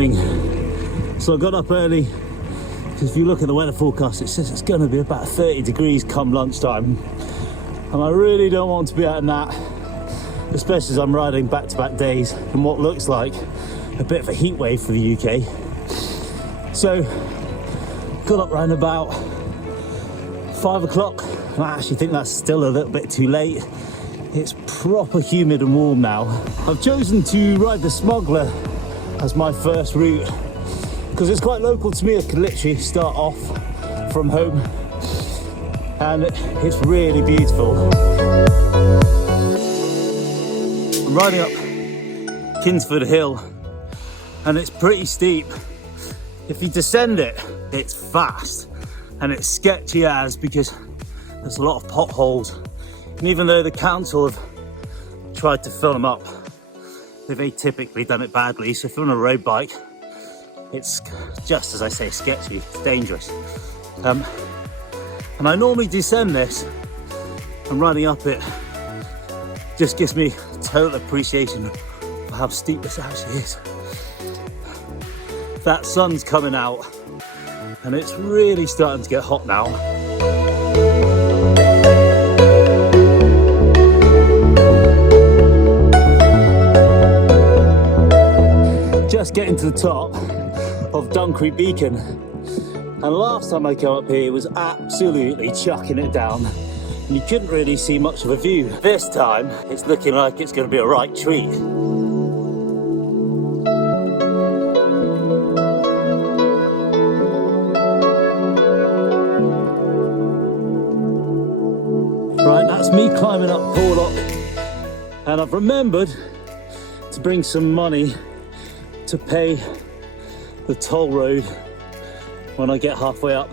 morning. So I got up early, because if you look at the weather forecast, it says it's going to be about 30 degrees come lunchtime. And I really don't want to be out in that, especially as I'm riding back-to-back days in what looks like a bit of a heat wave for the UK. So got up around about 5 o'clock, and I actually think that's still a little bit too late. It's proper humid and warm now. I've chosen to ride the Smuggler as my first route because it's quite local to me. I can literally start off from home and it's really beautiful. I'm riding up Kingsford Hill and it's pretty steep. If you descend it, it's fast and it's sketchy as because there's a lot of potholes. And even though the council have tried to fill them up, they've atypically done it badly. So if you're on a road bike, it's just as I say, sketchy, it's dangerous. And I normally descend this, and riding up it just gives me total appreciation for how steep this actually is. That sun's coming out, and it's really starting to get hot now. Just getting to the top of Dunkery Beacon, and last time I came up here it was absolutely chucking it down and you couldn't really see much of a view. This time it's looking like it's going to be a right treat. Right, that's me climbing up Porlock, and I've remembered to bring some money to pay the toll road when I get halfway up,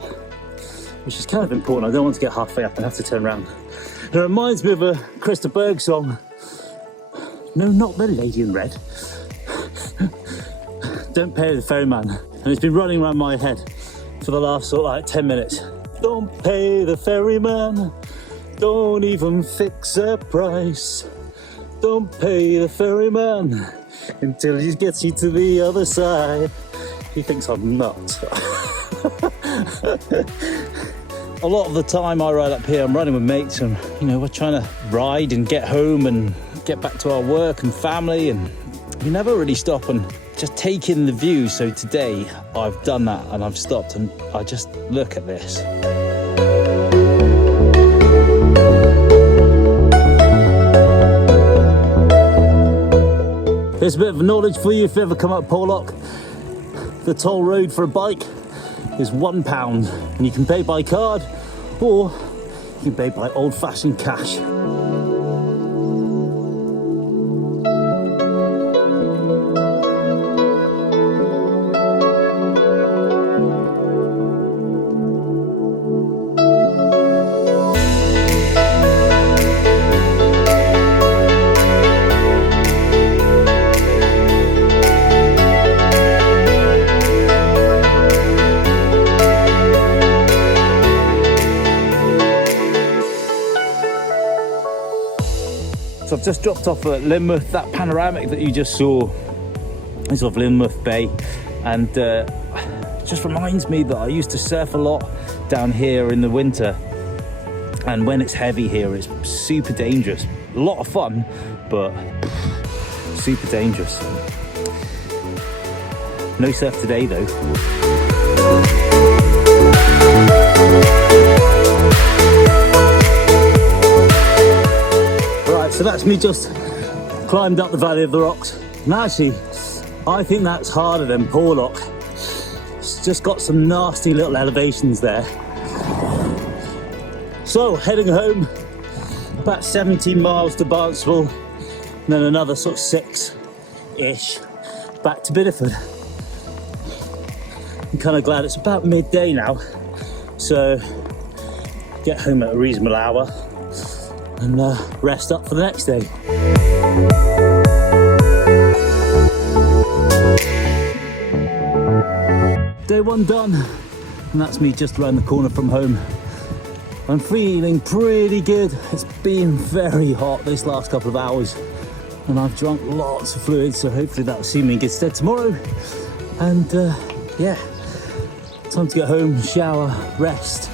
which is kind of important. I don't want to get halfway up and have to turn around. It reminds me of a Krista Berg song. No, not the Lady in Red. Don't Pay the Ferryman. And it's been running around my head for the last sort of like 10 minutes. Don't pay the ferryman, don't even fix a price. Don't pay the ferryman until he gets you to the other side. He thinks I'm nuts. A lot of the time I ride up here, I'm riding with mates and, you know, we're trying to ride and get home and get back to our work and family, and we never really stop and just take in the view. So today I've done that and I've stopped and I just look at this. Here's a bit of knowledge for you if you ever come up Porlock. The toll road for a bike is £1, and you can pay by card or you can pay by old-fashioned cash. So I've just dropped off at Lynmouth. That panoramic that you just saw is of Lynmouth Bay, and just reminds me that I used to surf a lot down here in the winter, and when it's heavy here it's super dangerous. A lot of fun, but super dangerous. No surf today though. So that's me just climbed up the Valley of the Rocks, and actually I think that's harder than Porlock. It's just got some nasty little elevations there. So heading home, about 17 miles to Barnstable, and then another sort of 6-ish back to Bideford. I'm kind of glad it's about midday now, so get home at a reasonable hour and rest up for the next day. Day one done, and that's me just around the corner from home. I'm feeling pretty good. It's been very hot this last couple of hours, and I've drunk lots of fluids, so hopefully that'll see me in good stead tomorrow. And yeah, time to get home, shower, rest.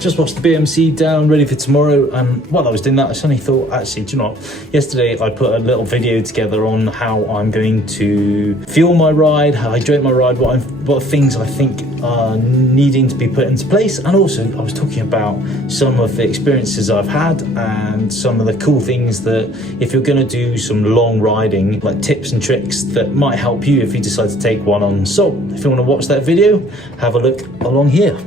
Just washed the BMC down, ready for tomorrow. And while I was doing that, I suddenly thought, actually, do you know what? Yesterday I put a little video together on how I'm going to fuel my ride, hydrate my ride, what things I think are needing to be put into place. And also I was talking about some of the experiences I've had and some of the cool things that if you're going to do some long riding, like tips and tricks that might help you if you decide to take one on. So if you want to watch that video, have a look along here.